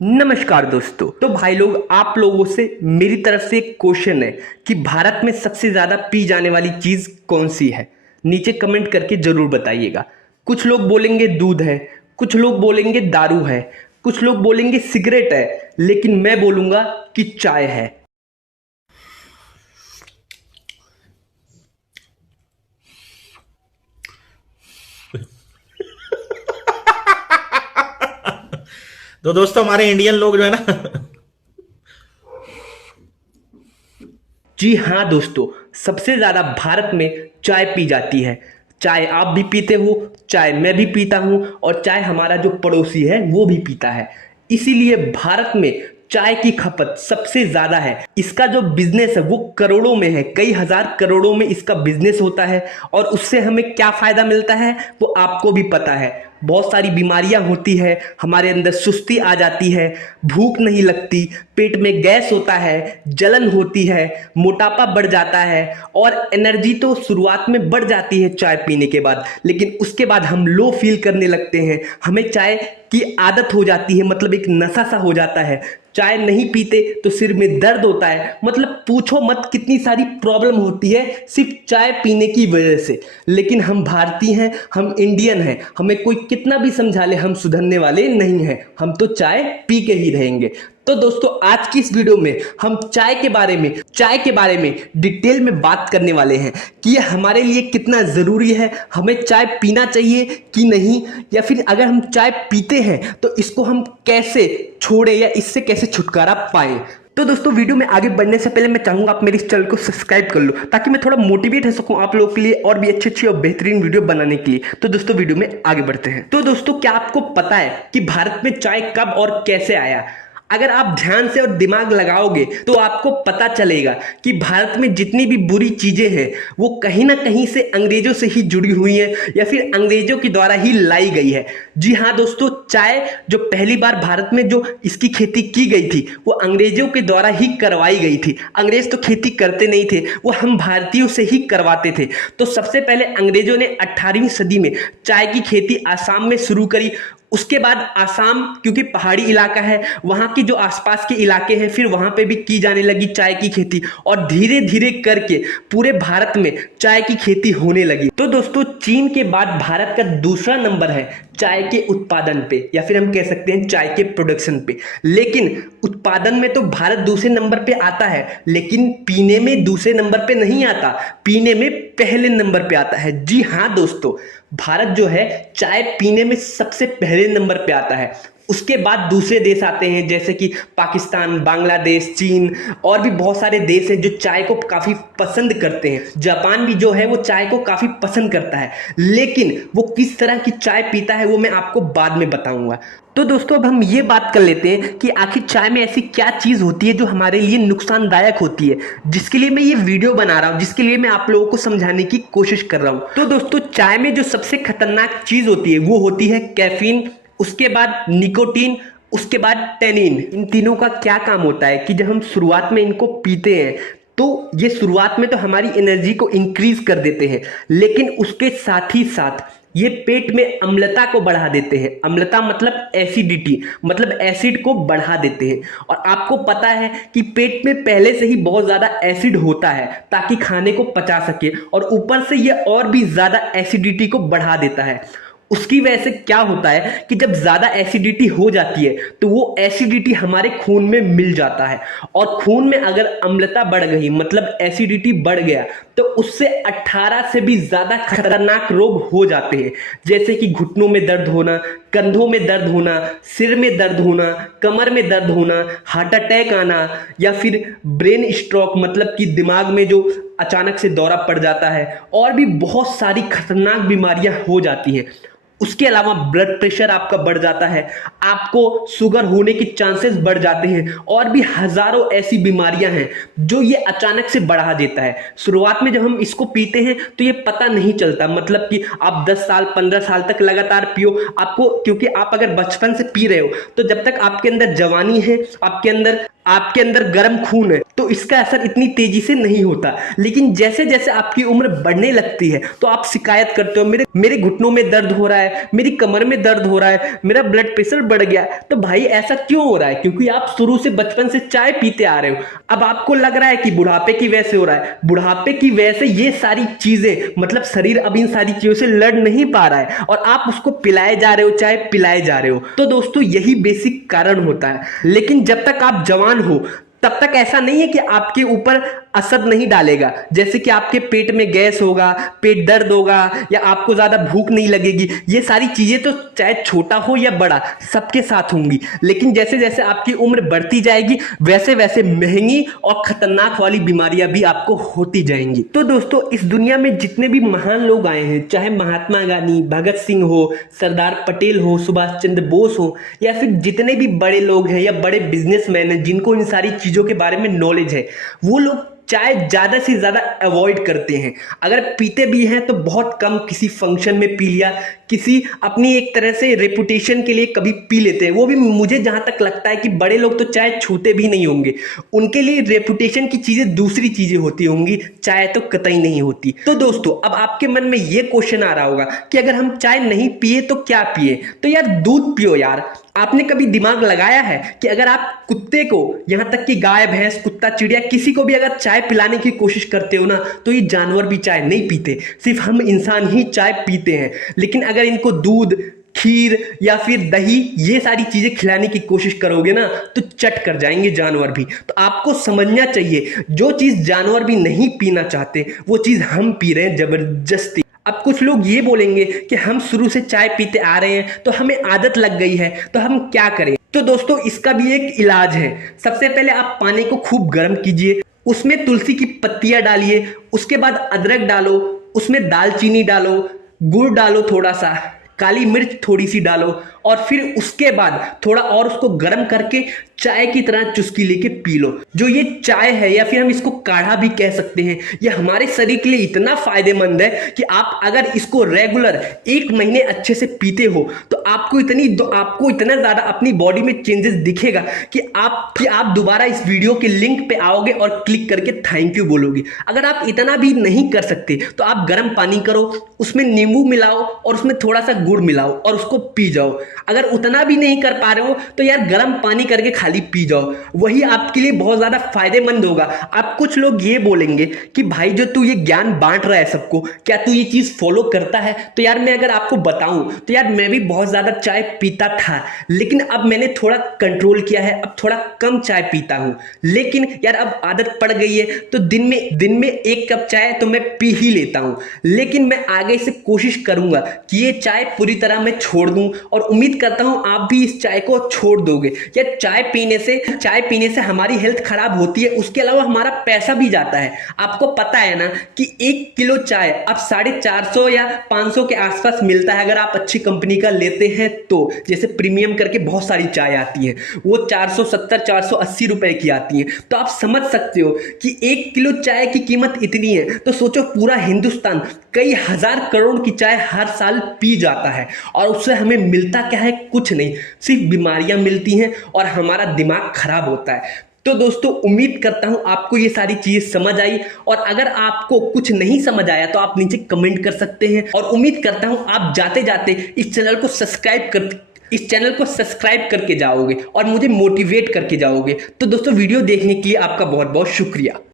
नमस्कार दोस्तों। तो भाई लोग, आप लोगों से मेरी तरफ से एक क्वेश्चन है कि भारत में सबसे ज्यादा पी जाने वाली चीज कौन सी है। नीचे कमेंट करके जरूर बताइएगा। कुछ लोग बोलेंगे दूध है, कुछ लोग बोलेंगे दारू है, कुछ लोग बोलेंगे सिगरेट है, लेकिन मैं बोलूंगा कि चाय है। तो दोस्तों हमारे इंडियन लोग जो है ना। जी हाँ दोस्तों, सबसे ज्यादा भारत में चाय पी जाती है। चाय आप भी पीते हो, चाय मैं भी पीता हूँ, और चाय हमारा जो पड़ोसी है वो भी पीता है। इसीलिए भारत में चाय की खपत सबसे ज्यादा है। इसका जो बिजनेस है वो करोड़ों में है, कई हजार करोड़ों में इसका बिजनेस होता है। और उससे हमें क्या फायदा मिलता है वो आपको भी पता है। बहुत सारी बीमारियां होती है, हमारे अंदर सुस्ती आ जाती है, भूख नहीं लगती, पेट में गैस होता है, जलन होती है, मोटापा बढ़ जाता है, और एनर्जी तो शुरुआत में बढ़ जाती है चाय पीने के बाद, लेकिन उसके बाद हम लो फील करने लगते हैं। हमें चाय की आदत हो जाती है, मतलब एक नशा सा हो जाता है। चाय नहीं पीते तो सिर में दर्द होता है, मतलब पूछो मत कितनी सारी प्रॉब्लम होती है सिर्फ चाय पीने की वजह से। लेकिन हम भारतीय हैं, हम इंडियन हैं, हमें कोई कितना भी समझा ले हम सुधरने वाले नहीं हैं। हम तो चाय पी के ही रहेंगे। तो दोस्तों, आज की इस वीडियो में हम चाय के बारे में डिटेल में बात करने वाले हैं कि यह हमारे लिए कितना ज़रूरी है, हमें चाय पीना चाहिए कि नहीं, या फिर अगर हम चाय पीते हैं तो इसको हम कैसे छोड़े या इससे कैसे छुटकारा पाए। तो दोस्तों, वीडियो में आगे बढ़ने से पहले मैं चाहूंगा आप मेरे इस चैनल को सब्सक्राइब कर लो, ताकि मैं थोड़ा मोटिवेट हो सकूं आप लोगों के लिए और भी अच्छी अच्छी और बेहतरीन वीडियो बनाने के लिए। तो दोस्तों, वीडियो में आगे बढ़ते हैं। तो दोस्तों, क्या आपको पता है कि भारत में चाय कब और कैसे आया? अगर आप ध्यान से और दिमाग लगाओगे तो आपको पता चलेगा कि भारत में जितनी भी बुरी चीजें हैं वो कहीं ना कहीं से अंग्रेजों से ही जुड़ी हुई हैं, या फिर अंग्रेजों के द्वारा ही लाई गई है। जी हाँ दोस्तों, चाय जो पहली बार भारत में जो इसकी खेती की गई थी वो अंग्रेजों के द्वारा ही करवाई गई थी। अंग्रेज तो खेती करते नहीं थे, वो हम भारतीयों से ही करवाते थे। तो सबसे पहले अंग्रेजों ने 18वीं सदी में चाय की खेती आसाम में शुरू करी। उसके बाद आसाम, क्योंकि पहाड़ी इलाका है, वहां की जो आसपास के इलाके हैं, फिर वहां पे भी की जाने लगी चाय की खेती, और धीरे धीरे करके पूरे भारत में चाय की खेती होने लगी। तो दोस्तों, चीन के बाद भारत का दूसरा नंबर है चाय के उत्पादन पे, या फिर हम कह सकते हैं चाय के प्रोडक्शन पे। लेकिन उत्पादन में तो भारत दूसरे नंबर पे आता है, लेकिन पीने में दूसरे नंबर पे नहीं आता, पीने में पहले नंबर पे आता है। जी हाँ दोस्तों, भारत जो है चाय पीने में सबसे पहले नंबर पे आता है। उसके बाद दूसरे देश आते हैं, जैसे कि पाकिस्तान, बांग्लादेश, चीन, और भी बहुत सारे देश हैं जो चाय को काफ़ी पसंद करते हैं। जापान भी जो है वो चाय को काफ़ी पसंद करता है, लेकिन वो किस तरह की चाय पीता है वो मैं आपको बाद में बताऊंगा। तो दोस्तों, अब हम ये बात कर लेते हैं कि आखिर चाय में ऐसी क्या चीज़ होती है जो हमारे लिए नुकसानदायक होती है, जिसके लिए मैं ये वीडियो बना रहा हूँ, जिसके लिए मैं आप लोगों को समझाने की कोशिश कर रहा हूँ। तो दोस्तों, चाय में जो सबसे खतरनाक चीज़ होती है वो होती है कैफीन, उसके बाद निकोटीन, उसके बाद टेनिन। इन तीनों का क्या काम होता है कि जब हम शुरुआत में इनको पीते हैं तो ये शुरुआत में तो हमारी एनर्जी को इंक्रीज कर देते हैं, लेकिन उसके साथ ही साथ ये पेट में अम्लता को बढ़ा देते हैं। अम्लता मतलब एसिडिटी, मतलब एसिड को बढ़ा देते हैं। और आपको पता है कि पेट में पहले से ही बहुत ज़्यादा एसिड होता है ताकि खाने को पचा सके, और ऊपर से ये और भी ज़्यादा एसिडिटी को बढ़ा देता है। उसकी वजह से क्या होता है कि जब ज्यादा एसिडिटी हो जाती है तो वो एसिडिटी हमारे खून में मिल जाता है, और खून में अगर अम्लता बढ़ गई, मतलब एसिडिटी बढ़ गया, तो उससे 18 से भी ज्यादा खतरनाक रोग हो जाते हैं, जैसे कि घुटनों में दर्द होना, कंधों में दर्द होना, सिर में दर्द होना, कमर में दर्द होना, हार्ट अटैक आना, या फिर ब्रेन स्ट्रोक, मतलब कि दिमाग में जो अचानक से दौरा पड़ जाता है, और भी बहुत सारी खतरनाक बीमारियां हो जाती हैं। उसके अलावा ब्लड प्रेशर आपका बढ़ जाता है, आपको शुगर होने के चांसेस बढ़ जाते हैं, और भी हजारों ऐसी बीमारियां हैं जो ये अचानक से बढ़ा देता है। शुरुआत में जब हम इसको पीते हैं तो ये पता नहीं चलता, मतलब कि आप 10 साल 15 साल तक लगातार पियो, आपको, क्योंकि आप अगर बचपन से पी रहे हो तो जब तक आपके अंदर जवानी है, आपके अंदर आपके अंदर गर्म खून है तो इसका असर इतनी तेजी से नहीं होता। लेकिन जैसे जैसे आपकी उम्र बढ़ने लगती है तो आप शिकायत करते हो, मेरे मेरे घुटनों में दर्द हो रहा है, मेरी कमर में दर्द हो रहा है, मेरा ब्लड प्रेशर बढ़ गया। तो भाई ऐसा क्यों हो रहा है? क्योंकि आप शुरू से बचपन से चाय पीते आ रहे हो। अब आपको लग रहा है कि बुढ़ापे की वजह से हो रहा है। बुढ़ापे की वजह से ये सारी चीजें, मतलब शरीर अब इन सारी चीजों से लड़ नहीं पा रहा है और आप उसको पिलाए जा रहे हो, चाय पिलाए जा रहे हो। तो दोस्तों यही बेसिक कारण होता है। लेकिन जब तक आप जवान हो तब तक ऐसा नहीं है कि आपके ऊपर असर नहीं डालेगा। जैसे कि आपके पेट में गैस होगा, पेट दर्द होगा, या आपको ज्यादा भूख नहीं लगेगी। ये सारी चीजें तो चाहे छोटा हो या बड़ा सबके साथ होंगी। लेकिन जैसे जैसे आपकी उम्र बढ़ती जाएगी वैसे वैसे महंगी और खतरनाक वाली बीमारियां भी आपको होती जाएंगी। तो दोस्तों इस दुनिया में जितने भी महान लोग आए हैं, चाहे महात्मा गांधी, भगत सिंह हो, सरदार पटेल हो, सुभाष चंद्र बोस हो, या फिर जितने भी बड़े लोग हैं या बड़े बिजनेसमैन हैं जिनको इन सारी चीजों के बारे में नॉलेज है, वो लोग चाय ज्यादा से ज्यादा अवॉइड करते हैं। अगर पीते भी हैं तो बहुत कम, किसी फंक्शन में पी लिया, किसी अपनी एक तरह से रेपुटेशन के लिए कभी पी लेते हैं। वो भी मुझे जहां तक लगता है कि बड़े लोग तो चाय छूते भी नहीं होंगे। उनके लिए रेपुटेशन की चीजें दूसरी चीजें होती होंगी, चाय तो कतई नहीं होती। तो दोस्तों अब आपके मन में ये क्वेश्चन आ रहा होगा कि अगर हम चाय नहीं पिए तो क्या पिए? तो यार दूध पियो यार। आपने कभी दिमाग लगाया है कि अगर आप कुत्ते को, यहां तक कि गाय, भैंस, कुत्ता, चिड़िया, किसी को भी अगर चाय पिलाने की कोशिश करते हो ना तो ये जानवर भी चाय नहीं पीते, सिर्फ हम इंसान ही चाय पीते हैं। लेकिन अगर इनको दूध, खीर या फिर दही, ये सारी चीजें खिलाने की कोशिश करोगे ना तो चट कर जाएंगे जानवर भी। तो आपको समझना चाहिए, जो चीज जानवर भी नहीं पीना चाहते वो चीज हम पी रहे हैं जबरदस्ती। अब कुछ लोग ये बोलेंगे कि हम शुरू से चाय पीते आ रहे हैं तो हमें आदत लग गई है, तो हम क्या करें? तो दोस्तों इसका भी एक इलाज है। सबसे पहले आप पानी को खूब गर्म कीजिए, उसमें तुलसी की पत्तियां डालिए, उसके बाद अदरक डालो, उसमें दालचीनी डालो, गुड़ डालो, थोड़ा सा काली मिर्च थोड़ी सी डालो, और फिर उसके बाद थोड़ा और उसको गर्म करके चाय की तरह चुस्की लेके पी लो। जो ये चाय है, या फिर हम इसको काढ़ा भी कह सकते हैं, ये हमारे शरीर के लिए इतना फायदेमंद है कि आप अगर इसको रेगुलर 1 महीने अच्छे से पीते हो तो आपको इतना ज्यादा अपनी बॉडी में चेंजेस दिखेगा कि आप दोबारा इस वीडियो के लिंक पे आओगे और क्लिक करके थैंक यू बोलोगे। अगर आप इतना भी नहीं कर सकते तो आप गर्म पानी करो, उसमें नींबू मिलाओ और उसमें थोड़ा सा गुड़ मिलाओ और उसको पी जाओ। अगर उतना भी नहीं कर पा रहे हो तो यार गर्म पानी करके खाली पी जाओ, वही आपके लिए बहुत ज्यादा फायदेमंद होगा। अब कुछ लोग ये बोलेंगे कि भाई जो तू ये ज्ञान बांट रहा है सबको, क्या तू ये चीज फॉलो करता है? तो यार मैं अगर आपको बताऊं तो यार मैं भी बहुत ज्यादा चाय पीता था, लेकिन अब मैंने थोड़ा कंट्रोल किया है, अब थोड़ा कम चाय पीता हूं। लेकिन यार अब आदत पड़ गई है तो दिन में 1 कप चाय तो मैं पी ही लेता हूं। लेकिन मैं आगे से कोशिश करूंगा कि ये चाय पूरी तरह मैं छोड़ दूं, और उम्मीद करता हूं आप भी इस चाय को छोड़ दोगे। या चाय पीने से हमारी हेल्थ खराब होती है, उसके अलावा हमारा पैसा भी जाता है। आपको पता है ना कि 1 किलो चाय अब 450 या 500 के आसपास मिलता है अगर आप अच्छी कंपनी का लेते हैं तो। जैसे प्रीमियम करके बहुत सारी चाय आती है, वो 470 480 रुपए की आती है। तो आप समझ सकते हो कि 1 किलो चाय की कीमत इतनी है, तो सोचो पूरा हिंदुस्तान कई हजार करोड़ की चाय हर साल पी जाता है, और उससे हमें मिलता क्या है? कुछ नहीं, सिर्फ बीमारियां मिलती हैं और हमारा दिमाग खराब होता है। तो दोस्तों उम्मीद करता हूं आपको ये सारी चीजें समझ आई, और अगर आपको कुछ नहीं समझ आया तो आप नीचे कमेंट कर सकते हैं। और उम्मीद करता हूं आप जाते जाते इस चैनल को सब्सक्राइब करके जाओगे और मुझे मोटिवेट करके जाओगे। तो दोस्तों वीडियो देखने के लिए आपका बहुत बहुत शुक्रिया।